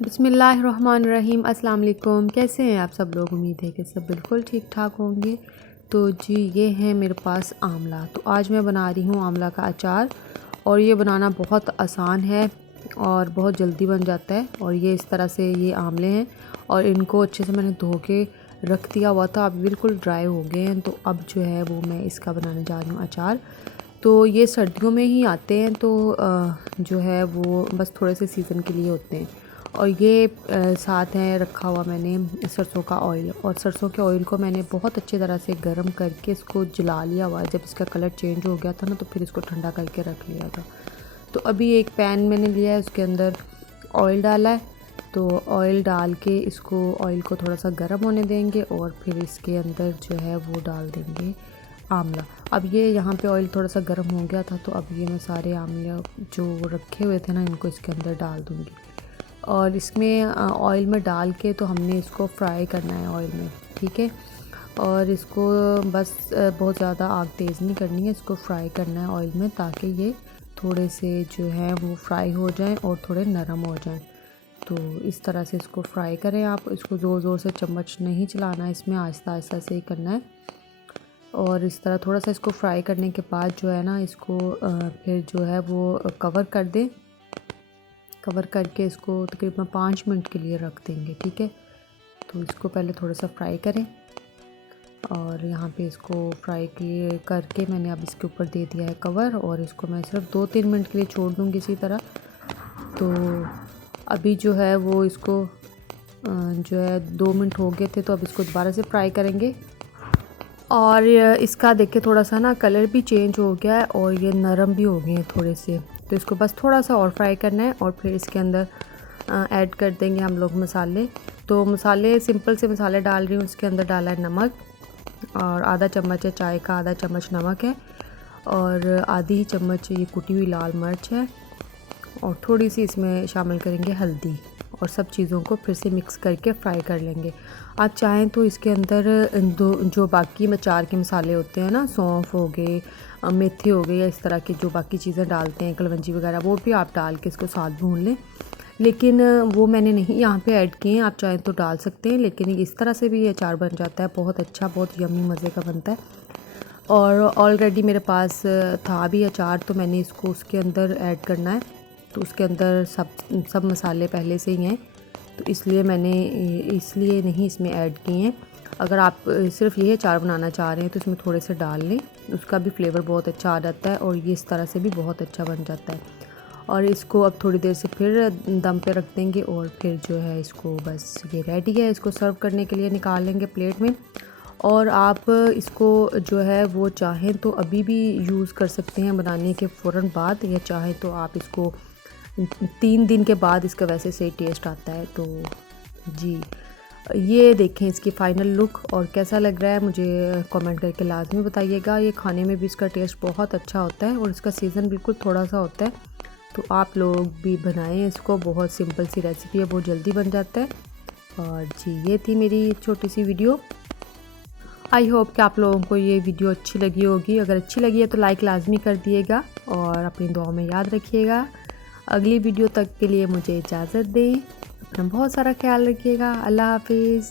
बिस्मिल्लाहिर्रहमानिर्रहीम। अस्सलाम वालेकुम। कैसे हैं आप सब लोग? उम्मीद है कि सब बिल्कुल ठीक ठाक होंगे। तो जी ये है मेरे पास आंवला। तो आज मैं बना रही हूँ आंवला का अचार और ये बनाना बहुत आसान है और बहुत जल्दी बन जाता है। और ये इस तरह से ये आंवले हैं और इनको अच्छे से मैंने धो के रख दिया हुआ था, अब बिल्कुल ड्राई हो गए हैं। तो अब जो है वो मैं इसका बनाने जा रही हूँ अचार। तो ये सर्दियों में ही आते हैं, तो जो है वो बस थोड़े से सीज़न के लिए होते हैं। और ये साथ है रखा हुआ मैंने सरसों का ऑयल, और सरसों के ऑयल को मैंने बहुत अच्छी तरह से गर्म करके इसको जला लिया हुआ है। जब इसका कलर चेंज हो गया था ना, तो फिर इसको ठंडा करके रख लिया था। तो अभी एक पैन मैंने लिया है, उसके अंदर ऑयल डाला है। तो ऑयल डाल के इसको ऑयल को थोड़ा सा गर्म होने देंगे और फिर इसके अंदर जो है वो डाल देंगे आंवला। अब ये यहाँ पे ऑयल थोड़ा सा गर्म हो गया था, तो अब ये मैं सारे आंवले जो रखे हुए थे ना, इनको इसके अंदर डाल दूँगी। और इसमें ऑयल में डाल के तो हमने इसको फ्राई करना है ऑयल में, ठीक है। और इसको बस बहुत ज़्यादा आग तेज़ नहीं करनी है, इसको फ्राई करना है ऑयल में, ताकि ये थोड़े से जो है वो फ्राई हो जाएं और थोड़े नरम हो जाएं। तो इस तरह से इसको फ्राई करें आप। इसको ज़ोर ज़ोर से चम्मच नहीं चलाना है, इसमें आहिस्ता आहिस्ता से ही करना है। और इस तरह थोड़ा सा इसको फ्राई करने के बाद जो है ना, इसको फिर जो है वो कवर कर दें। कवर करके इसको तकरीबन 5 मिनट के लिए रख देंगे, ठीक है। तो इसको पहले थोड़ा सा फ्राई करें और यहाँ पे इसको फ्राई किए करके मैंने अब इसके ऊपर दे दिया है कवर, और इसको मैं सिर्फ 2-3 मिनट के लिए छोड़ दूँगी इसी तरह। तो अभी जो है वो इसको जो है 2 मिनट हो गए थे, तो अब इसको दोबारा से फ्राई करेंगे। और इसका देखिए थोड़ा सा ना कलर भी चेंज हो गया है और ये नरम भी हो गए हैं थोड़े से। तो इसको बस थोड़ा सा और फ्राई करना है और फिर इसके अंदर ऐड कर देंगे हम लोग मसाले। तो मसाले सिंपल से मसाले डाल रही हूँ। इसके अंदर डाला है नमक, और आधा चम्मच है चाय का, आधा चम्मच नमक है, और आधी चम्मच ये कुटी हुई लाल मिर्च है, और थोड़ी सी इसमें शामिल करेंगे हल्दी। और सब चीज़ों को फिर से मिक्स करके फ्राई कर लेंगे। आप चाहें तो इसके अंदर जो बाकी अचार के मसाले होते हैं ना, सौंफ हो गए, मेथी हो गई, या इस तरह की जो बाकी चीज़ें डालते हैं, कलवंजी वगैरह, वो भी आप डाल के इसको साथ भून लें। लेकिन वो मैंने नहीं यहाँ पे ऐड किए हैं, आप चाहें तो डाल सकते हैं। लेकिन इस तरह से भी ये अचार बन जाता है, बहुत अच्छा, बहुत यम्मी मज़े का बनता है। और ऑलरेडी मेरे पास था भी अचार, तो मैंने इसको उसके अंदर ऐड करना है। तो उसके अंदर सब मसाले पहले से ही हैं, तो इसलिए मैंने इसलिए नहीं इसमें ऐड किए हैं। अगर आप सिर्फ ये अचार बनाना चाह रहे हैं तो इसमें थोड़े से डाल लें, उसका भी फ्लेवर बहुत अच्छा आ जाता है और ये इस तरह से भी बहुत अच्छा बन जाता है। और इसको अब थोड़ी देर से फिर दम पे रख देंगे, और फिर जो है इसको बस ये रेडी है। इसको सर्व करने के लिए निकाल लेंगे प्लेट में। और आप इसको जो है वो चाहें तो अभी भी यूज़ कर सकते हैं बनाने के फ़ौरन बाद, या चाहें तो आप इसको 3 दिन के बाद इसका वैसे सही टेस्ट आता है। तो जी ये देखें इसकी फ़ाइनल लुक, और कैसा लग रहा है मुझे कमेंट करके लाजमी बताइएगा। ये खाने में भी इसका टेस्ट बहुत अच्छा होता है और इसका सीज़न बिल्कुल थोड़ा सा होता है। तो आप लोग भी बनाएं इसको, बहुत सिंपल सी रेसिपी है, बहुत जल्दी बन जाता है। और जी ये थी मेरी छोटी सी वीडियो। आई होप कि आप लोगों को ये वीडियो अच्छी लगी होगी। अगर अच्छी लगी है तो लाइक लाजमी कर दिएगा और अपनी दुआओं में याद रखिएगा। अगली वीडियो तक के लिए मुझे इजाज़त दें। अपना बहुत सारा ख्याल रखिएगा। अल्लाह हाफिज़।